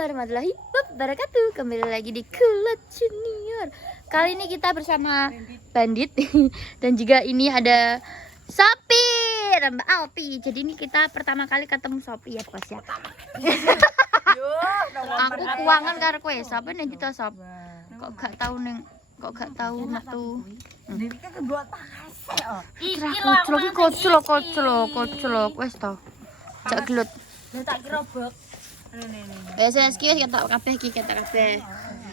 warahmatullahi wabarakatuh. Kembali lagi di Kulot Junior. Kali ini kita bersama Bandit dan juga ini ada Sopi dan Mbak Alpi. Jadi ini kita pertama kali ketemu Sopi ya bos ya. Aku kuangan karo kowe. Sapa nek kita Sop? Kok gak tahu neng? Kok gak tahu metu? Dewi kan kedua pakase oh. Iki koclok wis to. Jak gelut. Lah tak kira bok. Wes ki ketok kabeh iki ketok kabeh.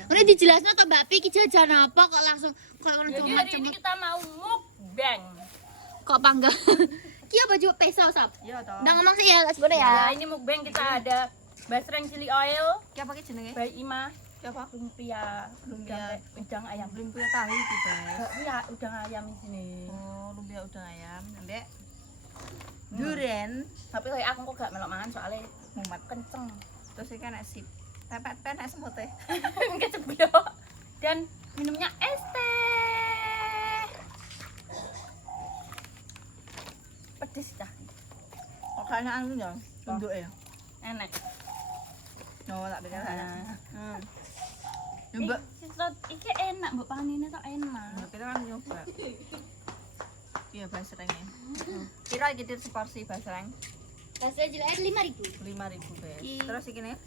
Ngene dijelasno to Mbak Pi iki jajan apa kok langsung kok ngono cuma Jadi ini kita mau mukbang. kok panggal. Ki apa baju peso Sop? Iya toh. Udah ngomong sih ya, sebenarnya ya. Nah, ini mukbang kita ada basreng chili oil, Ki apa ki jenenge? by Ima, Siapa? lumpia, udang ayam. Lumpia tahu gitu. Iya, udang ayam di sini. Oh, lumpia udang ayam. Ambek duren. Tapi kayak aku kok gak melok mangan soalnya Mumet. kenceng. Terus iki nek sip. Pepet pen nek semut teh. Keceblok. Dan minumnya es teh. Pedes dah. Kok kayaknya anu ya, tunduk ya. Enak. Oh, tak pikir ana. Mbak, Mbak, iki enak, mbok panganine tok enak. kita kan nyoba. Iya basrengnya. Kira gitu seporsi basreng Rasanya jelek 5.000. 5.000 bes. Terus iki nih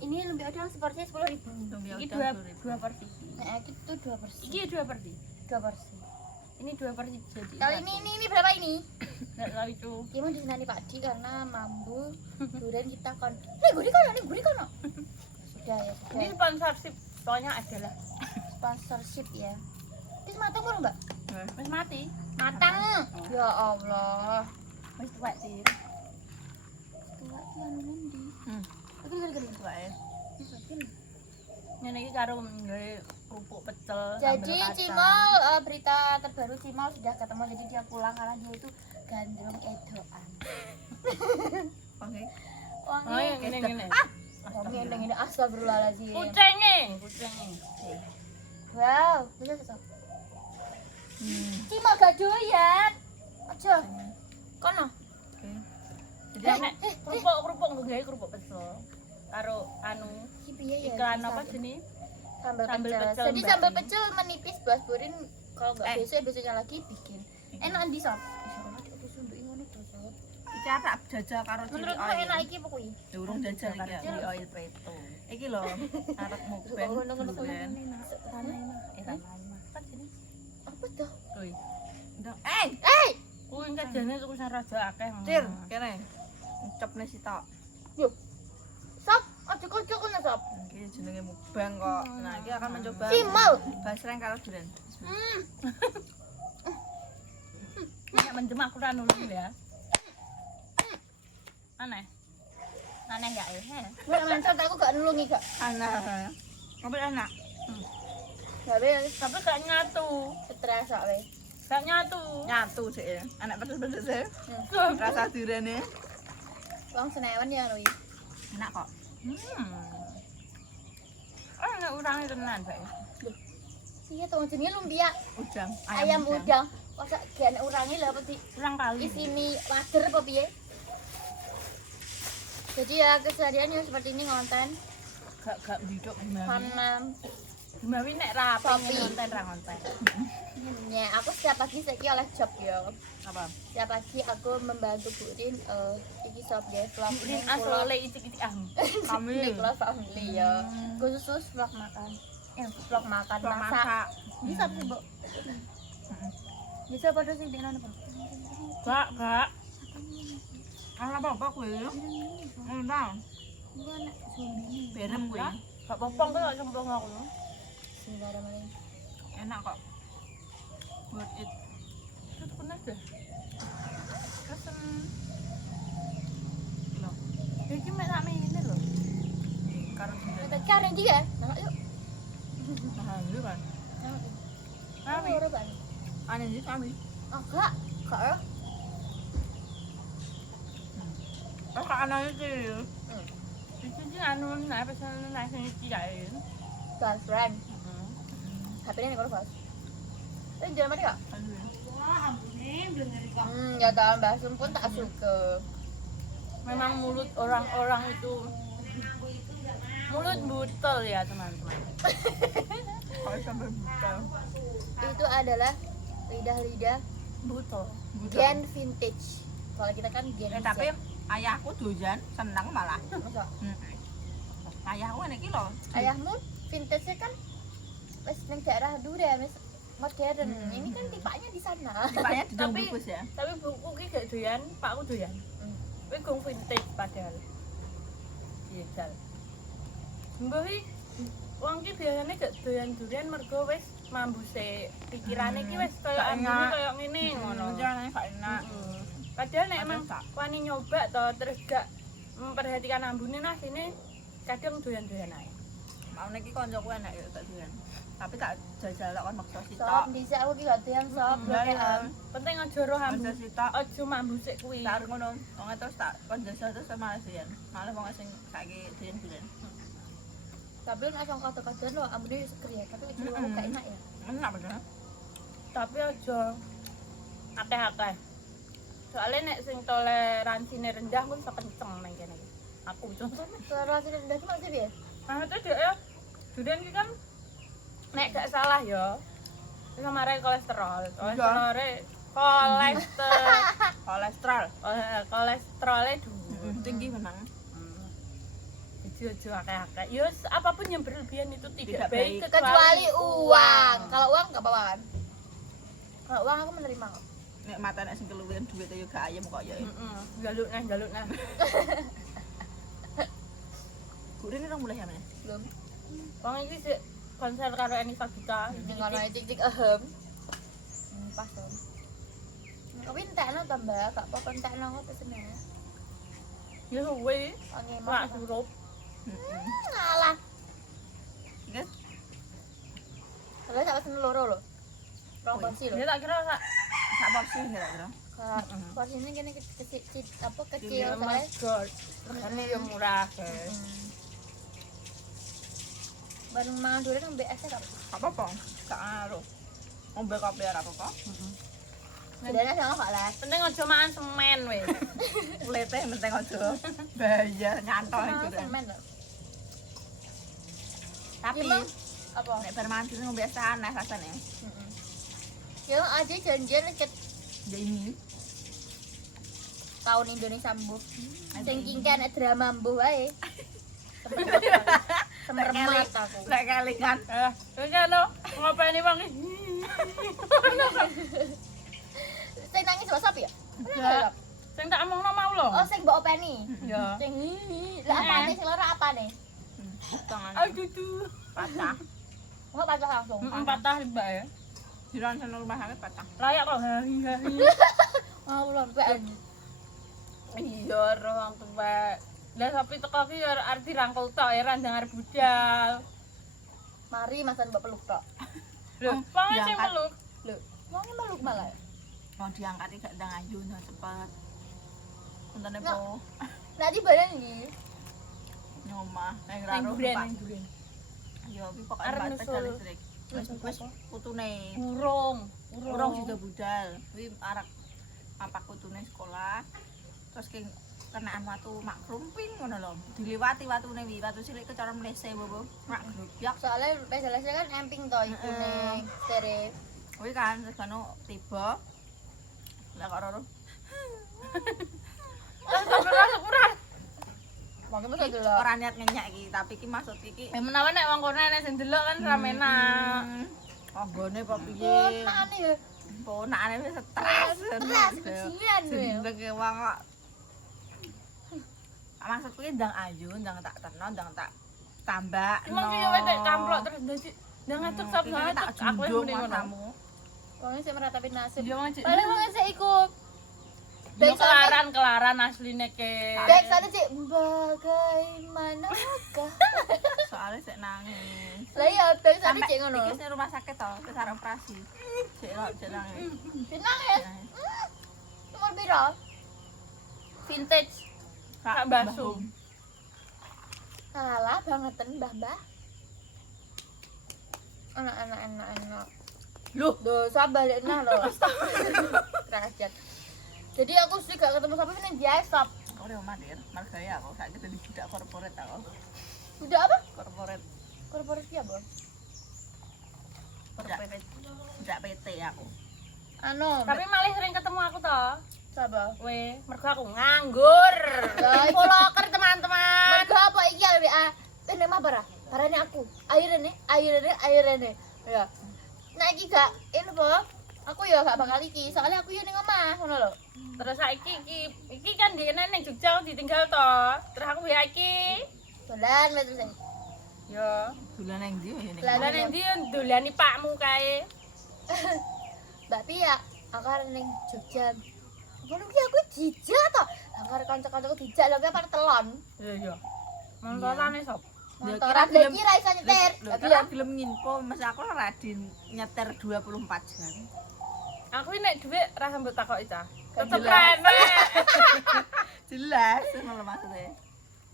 Ini lumpia udang seporsinya 10.000. lumpia Iki udang dua 10.000. porsi. Nah, itu 2 porsi. Iki 2 porsi. 2 porsi. Ini 2 porsi jadi. Kali ini berapa ini? Enggak tahu itu. Kita mau disenani Pak Di karena mambu durian kita kon. Nih guri kono. Sudah ya, Ini sudah. sponsorship soalnya adalah Sponsorship ya. Ini matang kurang, Mbak? wis mati. Matang. Ya Allah. Wis tuwek sih. Tua ki anu ngendi? Gede. Tuwek. Ngene iki karo nggawe kerupuk pecel Jadi sambal kacang. Cimol berita terbaru Cimol sudah ketemu, jadi dia pulang karena dia itu gandrung edoan. Oke. Oh, iya, ngene. Ngene astagfirullahaladzim. Kucenge. Wow, bisa sesok. Cimol gak doyan. Aja. Kono. Oke. Jadi Nek kerupuk nggawe kerupuk pecel karo anu Iki piye ya? iklan apa jenis? Sambal Sambal pecel. pecel, Jadi Mbak. sambal pecel menipis Bas Burin kalau enggak besoknya lagi bikin. Enak ndi Sob? Aku sunduki ngono to Sob. iki tak jajal karo cili Menurutmu oil. enak iki apa kuwi? Durung jajal iki. Chili oil preto. Iki lho, arep mukbang. Ngono-ngono duren. Tanah Ima. Tanah Ima. Kan jenis Apa tuh? kuwi. Ndang, Kuwi kajane tuku sing raja akeh. Cir, kene. Cepne sitok. Sob, aja kocok ngono Sob. Iki jenenge mukbang kok. Nah, iki akan mencoba Cimol. basreng karo duren. Nek mendem aku ra nulung ya. Aneh ya Nek mancot aku gak nulungi gak. Enak. Tapi enak. Habis Tapi gak nyatu. stres kok weh. Gak nyatu. Nyatu sih ya. Anak pedes-pedes ya. Rasa durene. Wong Senewan ya Rui. Enak kok. Enak urangnya tenan, Pak. Iya tuh jenenge lumpia Udang, ayam udang. Masa gak ana urange lho apa di Urang kali. isini wader apa piye? Jadi ya kesehariannya seperti ini ngonten. Gak bidok gimana. Hanam. Gimana nek rapi Sopi. ngonten ra ngonten. Ya, aku setiap pagi saiki oleh job ya. apa? Setiap pagi aku membantu Bu Rin iki sob ya vlog Rin ning asole icik-icik ah. Kami kelas family ya. Khusus vlog makan. Vlog makan Vlog masak. masak. Bisa sih, Bu. Bisa pada sing pengen apa? Gak. Ana apa-apa kuwi? Enggak. Enggak nek zombie. Berem kuwi. Gak popong kok cemplung aku. Sing ada maling. Enak kok. Worth it. Terus pernah deh. Asem. Lho, Iki mek sak ini lho. karo duren. Kita cari dia. Nah, yuk. Nah, iki kan. Tapi Ora ban. Ane iki kami. Oh, enggak. Enggak ya. Kok ana iki. iki sing anu nek pesen nek sing iki kae. Best friend. HP-nya nih kalau bos. Jangan mati kak? Ya tahu Mbak Sum pun tak suka. Memang mulut orang-orang itu Mulut butel ya teman-teman. Kalau sampai buta. Itu adalah lidah-lidah Butel. Gen vintage. Kalau kita kan Gen Tapi Z. ayahku doyan seneng malah. Masa? Ayahku ini lho. Ayahmu vintage-nya kan wis ning daerah Duren, wis modern. Ini kan tipanya di sana. Tipanya di Tapi- bungkus ya. Tapi buku ki gak doyan, pakku doyan. Kuwi gong vintage padahal. Iya, jal. Mbah iki wong ki biasane gak doyan durian mergo wis mambuse pikirane ki wis koyo Gak ambune enak. koyo ngene ngono. Jangan gak enak. Padahal nek emang Padahal gak. wani nyoba to terus gak memperhatikan ambune nah sini kadang doyan-doyan ae. Mau niki koncoku enak ya tak doyan. Tapi tak jajal tak kon maksa Sop sitok. dhisik aku ki gak doyan sop, Lah ya. blokean. Penting aja roh ambu. Maksa sitok. Aja mambusik kuwi. Tak ngono. Wong terus tak kon jajal terus malah doyan. Malah wong sing saiki doyan-doyan. Tapi nek sing kado-kadoan lho ambune seger ya, tapi itu aku gak enak ya. Enak bener. Tapi aja akeh-akeh. Soalnya nek sing toleransine rendah pun sekenceng nang kene. Aku contohnya. Suara sing rendah ki maksudnya piye? Nah, itu dia ya. Durian ki kan nek gak salah ya. Itu mare kolesterol. Kolesterolnya dhuwur. Tinggi memang. Jadi aja akeh-akeh. Ya apapun yang berlebihan itu tidak Tidak baik baik. Kecuali uang. Kalau uang gak apa-apa kan? Kalau uang aku menerima kok. Nek mata nek sing keluwen duit ya gak ayem kok ya. Jaluk nah. Gurine rong mulai ya meneh. Belum. Wong iki sik konser karo Enisa Gita. Ngono cik-cik ehem. Pas to. Tapi entekno tambah, gak apa-apa entekno kok pesene. Ya suwe, Wangi wak mah. surup. Ngalah. Guys, Kalau sak pesen loro lho. Rong porsi lho. Ya tak kira sak sak porsi kira-kira. Porsi ini kene kecil apa kecil kecil soalnya. mas god. Regane yo murah, guys. Bareng mangan durian nang BS gak apa. Gak apa-apa. Gak ngaruh. Ngombe kopi ora apa-apa. Bedanya sama gak lah. Penting aja makan semen weh. Kulite penting aja. Bahaya nyantol Sama itu. semen lho. Tapi Gimana? Apa? nek bar mangan dulu ngombe es teh aneh rasane. Ya aja janjian ket Ya ini. tahun Indonesia mbuh. Sing kingken drama mbuh wae. Semermat aku. Lek kelingan. Ya lo ngopeni wong iki. Sing nangis sama sapi ya? Enggak. Sing tak omongno mau lho. Oh, sing mbok openi. Ya. Sing lah apane sing loro apane? Tangan Aduh tuh. patah. Mau patah langsung. Patah mbak ya. Jiran sana rumah sakit patah. Layak kok hahi. Oh, belum PN. Iya, orang tua. Lah sapi teko ki ya arep dirangkul tok ya randang arep budal. Mari masan mbok peluk tok. Lho, pange sing diangkat. meluk. Lho, wonge meluk malah. Mau diangkat gak ndang ayu nah cepet. Untane Nggak. po Nanti badan iki. nyomah nang Nang raro duren, Pak. nang duren. Ya iki pokoke Arep Pak nyusul. pedal listrik. Wis putune. Urung, Urung sudah budal. Kuwi arek papak putune sekolah. Terus ki kenaan watu mak krumping ngono lho. Diliwati watune wi, watu cilik kecara mlese bobo. Mak grobyak. Soalnya pedalnya kan emping to iku ning stere. Kuwi kan terus kono tiba. Lah kok roro. Sepura-sepura. Wong mesti delok. Ora niat ngenyek iki, tapi iki maksud iki Menawa nek wong kono nek sing delok kan ramenak. Anggone apa Oh, piye? nane ya. Ponakane wis stres. Stres bajingan kowe. Jenenge wong kok. Maksudku ki ndang ayu, ndang tak terno, ndang tak tambah. Emang ki yo wedek kamplok terus dadi ndang ngatuk sop tak ngatuk aku yang muni ngono. kamu. Wong sing meratapi nasib. Dia wong cik. Paling wong sing iku. Dia kelaran asline ke. Baik sana cik bagaimanakah? Soalnya sik nangis. Lah iya baik sana Sampai cik ngono. iki sing rumah sakit to, wis arep operasi. Cek kok cek nangis. Senang ya. Nomor piro? Vintage. Kak Basum. Salah bangeten Mbah-mbah. Enak. Loh, Dosa balikna lho. Kerajat. Jadi aku sih gak ketemu sapi ning biasa. kok ora mandir, margaya aku saiki dadi budak korporat aku. Udah apa? Korporat. Korporasi apa? Korporat. Ndak PT aku. Anu, Tapi malah sering ketemu aku toh. siapa? Weh, mergo aku nganggur. Ya, iki- Poloker teman-teman. Mergo apa iki ya WA? Ini mah parah. Parahnya aku. Airene. Ya. Nah iki gak ini po. Aku ya gak bakal iki, soalnya aku ya ning omah ngono lho. Terus saiki iki kan di ning Jogja aku ditinggal toh. Terus aku ya iki. Dolan terus. Yo, Dolan nang ndi ya ning. Lah, lan endi dolani pakmu kae. Mbak Pia, aku arep ning Jogja. Ngono ki aku dijak to. Aku arep kanca-kancaku dijak lho ki parek telon. Iya. Montorane sop. Motoran dek kira iso nyetir. Lho, Lah kira bilang film nginfo Mas aku radin nyetir 24 jam. Aku nek dhuwit ra sambut takoki cah. Kan Tetep jelas. rene. Jelas ngono maksudnya.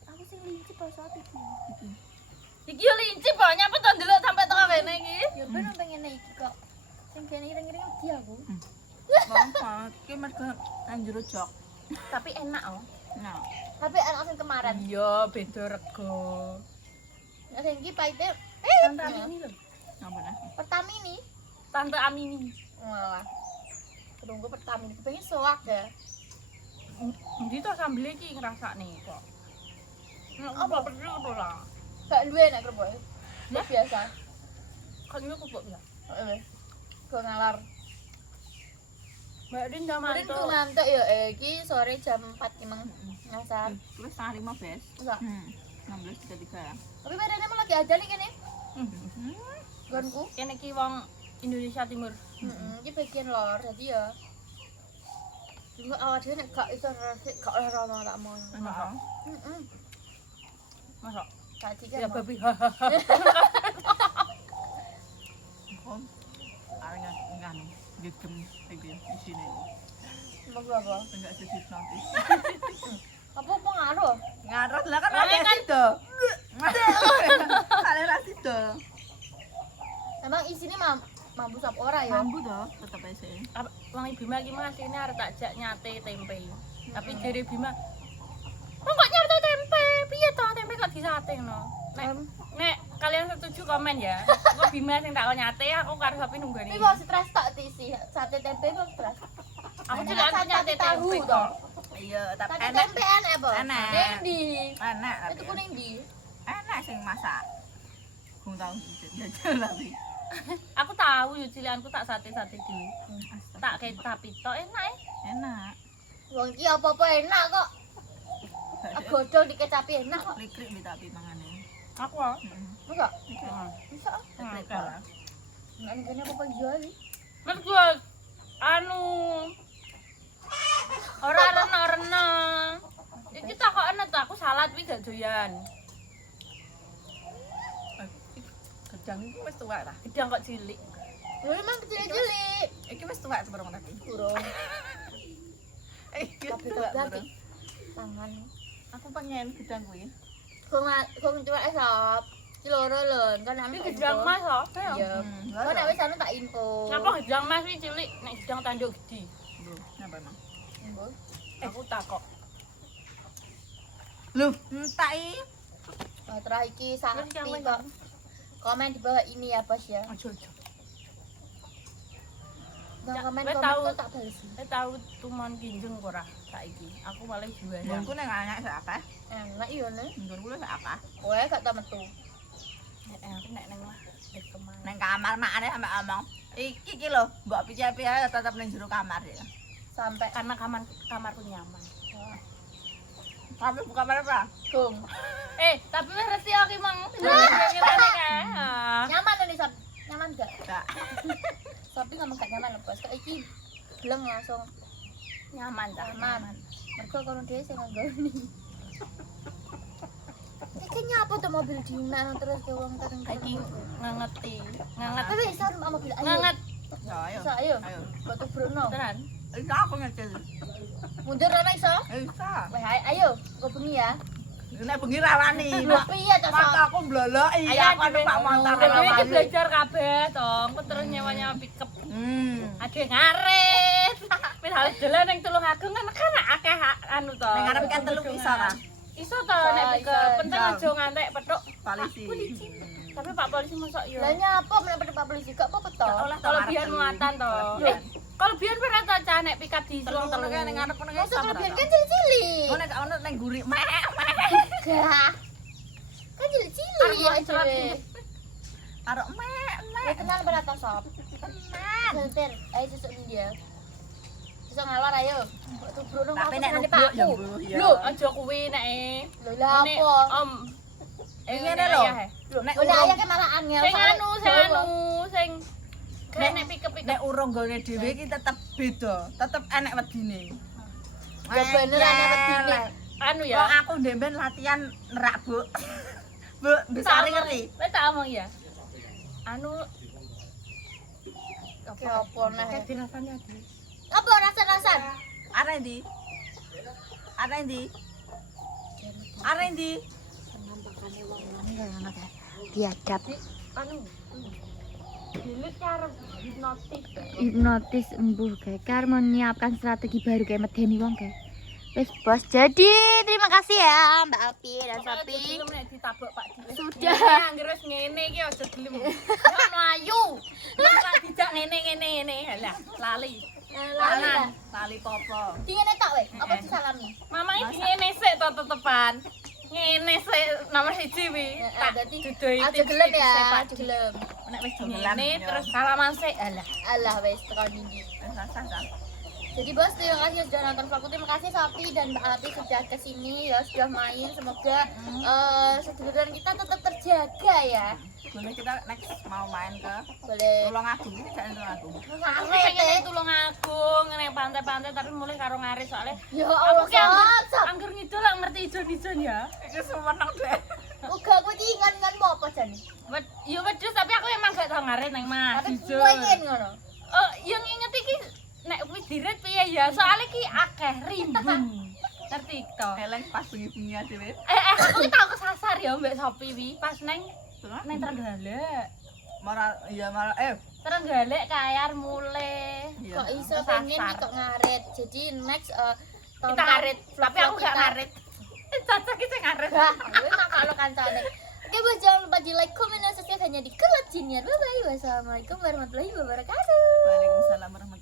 aku sing linci pas saat iki. Iki yo linci kok nyapa to ndelok sampe teko kene iki. Ya ben pengen iki kok. Sing kene iring-iring wedi aku. Bang, iki mergo nang jero jok. Tapi enak oh. Nah, Tapi anak sing kemarin. Iya, beda rego. Nek sing iki paite Tante Amini lho. napa nah? pertama ini. Tante Amini. Walah. Tunggu pertama ini pengen soak ya. Endi to sambel iki ngrasakne kok. Apa perlu to lah. Gak duwe nek kerboy. Ya biasa. Kok nyuku kok ya. Heeh. Kok ngalar. Mbak Rin udah Kemarin ku mantuk. ngantuk ya iki sore jam 4 emang ngasar. Terus setengah 5 bes. Enggak. 16.33. Tapi badannya mah lagi aja nih kene. Hmm. Gonku. Kene ki wong Indonesia Timur. Heeh, iki bagian lor jadi ya. Enggak awak dhewe nek gak iso resik gak oleh rono tak mau. Masa? Heeh. Masa? Tadi Ya kan. babi. Kom. Areng nganu gegem iki isine. Mau apa? Enggak sedih nanti. Apa pengaruh? Ngaruh lah kan Soalnya ada kan- sido. Kale ra sido. Emang isinya mampu sap ora ya? Mampu to tetep ae sih. Wong Bima iki Mas ini arep tak jak nyate tempe. Tapi jere Bima, "Kok kok nyate tempe? Piye to tempe kok disate ngono?" Nek kalian setuju komen ya. Kok Bima sing tak nyate, aku karo Sapi nunggani. Ini mau stres tak tisi sate tempe kok stres. Aku Enak jelas sate nyate tahu tempe toh. kok. Iya, tapi Sate enak. tempe enak apa? Enak. Ning ndi? Enak Itu tapi. kuning ndi? Enak sing masak. Gung tau jajal tapi. Aku tahu yo cilianku tak sate-sate dhewe. Tak kayak tapi tok enak Enak. Wong iki apa-apa enak kok. Godhong dikecapi enak kok. Likrik mi tapi mangane. Aku ah. Enggak? Heeh. Bisa ah. Likrik Enggak. lah. Nek ngene apa jual iki? Mas gua anu ora rena-rena. Iki takokane ta aku salat wi gak doyan. Gedang iku wis tuwek lah. Gedang kok cilik. Lho emang kecil-cilik. Iki wis tuwek sebarang tapi. Burung. Iki Tapi tuwek berarti bareng. tangan. Aku pengen gedang kuwi. Kok coba esop. Ki loro lho, kan ame Iki gedang Mas kok. Iya. Kok nek wis anu tak info. Napa gedang Mas wi cilik nek gedang tanduk gede. Lho, napa emang? Info. Aku takok. Lho, entai. Nah, terakhir iki sakti Terus yang kok. Komen di bawah ini ya, Bos ya. Aja aja. Nah, Ya, komen wes komen tahu. kok tak bales. Tahu tuman kinjeng ora saiki. Aku malah juara. Nggonku nek anak sak akeh. Enak iya ne. Nggonku sak akeh. Kowe gak tau metu. Aku nek nang mah kemana. Neng kamar makane sampe omong. Iki ki lho, mbok piye-piye tetep ning jero kamar ya. Sampai Karena kamarku nyaman. Kamu buka kamar apa? gong. Tapi wis resi iki mang. Ngene kae. Nyaman nih, Sob. Nyaman gak? Enggak. Tapi ngomong gak nyaman lho, Bos. Kayak iki belum langsung Nyaman ta. nyaman. Mergo kono dhewe sing nggoni. Iki nyapa tuh mobil dina terus ke wong kadang Iki ngangeti. Nganget. Tapi sarung sama mobil ayo. Nganget. Ya ayo. Bisa ayo. Ayo. Batu Bruno. Tenan. Iki aku ngecil. Mundur ana iso? Bisa. Wah, ayo, kok bengi ya. Nek bengi rawani. Lho piye to, Sob? Mataku mbloloki. Ayo Aku dhewe. numpak motor Dhewe iki rawani. belajar kabeh to. Aku terus nyewa pickup. Ade ngarit. Wis hale jalan ning Tulungagung kan akeh anu to. Ning ngarep kan telu iso ta? Iso to nek Iso, pickup. Penting iso. aja ngantek petuk polisi. Tapi Pak Polisi masuk yo. Lah nyapa menapa Pak Polisi gak apa-apa to. Oleh Kalau biar muatan to. Kalau biar pernah to cah nek pick up di Telung telung telung ning ngarep nang Masa kelebihan kan cilik-cilik. Ngono gak ono ning guri. Gak. Kan cilik-cilik ya dhewe. Arek mek. Ya tenang berata sop. Tenang. Setir, ayo susuk dia. Susuk ngalor ayo. Kok tubruk nang Tapi nek nanti nubruk ya Pakku. mbuh ya. Lho, aja kuwi nek. Lho lah Nek, apa? Om. Ngene lho. Nek Udah urung ayah malah angel. Sing soalnya- sing nek pick up nek urung gone dhewe iki tetep beda, tetep enek wedine. Ya bener enek wedine. anu Ya ya. aku ndemben latihan nerak, Bu. Bu, besare ngerti. Wis tak omong ya. Anu Oke, apa nah? kayak dirasanya di. Apa rasa-rasan? Are ndi? Are ndi? Are ndi? Biadab. Anu. Dilit karep hipnotis. Hipnotis embuh kayak Kar mau menyiapkan strategi baru kayak medeni wong kayak. Wes bos jadi terima kasih ya Mbak Alpi dan Sopi. Nek ditabok Pak Diles. Sudah. Anggere wis ngene iki aja gelem. Ya mlayu. Nek dijak ngene. Halah, lali. Lalan, tali popo. Dingin tok weh, apa disalami? Mama iki ngene sik to tetepan. Ngene sik nomor 1 wi. Tak Berarti dudoi aja gelem ya, aja gelem. Nek wis domelan ngene terus salaman sik. Halah. Alah wes tekan ini. sah. Jadi bos terima kasih sudah nonton vlogku. Terima kasih Sopi dan Mbak Alpi sudah kesini ya, sudah main. Semoga seduluran kita tetap terjaga ya. Boleh kita next mau main ke Boleh. Tulungagung, jangan Tulungagung. Aku pengen Tulungagung, ngene pantai-pantai tapi mulai karo ngaris soalnya Ya aku Allah, ki Sob. angger ngidul lak ngerti ijon-ijon ya. Iki semeneng deh. Uga aku ingan-ingan mau apa jane? Ya wedhus tapi aku emang gak tau ngarit nang Mas. Tapi Ijon. gue ingin ngono. Oh, yang inget iki nek wis diret piye ya? Soalnya ki akeh rimbun. Ngerti to? Eleng pas bengi-bengi dhewe. Aku ki tau kesasar ya mbek Sopi wi pas neng Trenggalek. Trenggalek kayar mulai. Kok iso Kesasar. pengen nih kok ngarit. Jadi next Kita ngarit, tapi aku gak ngarit. Cocok ki sing ngarit. Gak, gue mah kalau kancane. Oke, bos jangan lupa di like, comment, dan subscribe hanya di Kelet Jinian. Bye bye. Wassalamualaikum warahmatullahi wabarakatuh. Waalaikumsalam warahmatullahi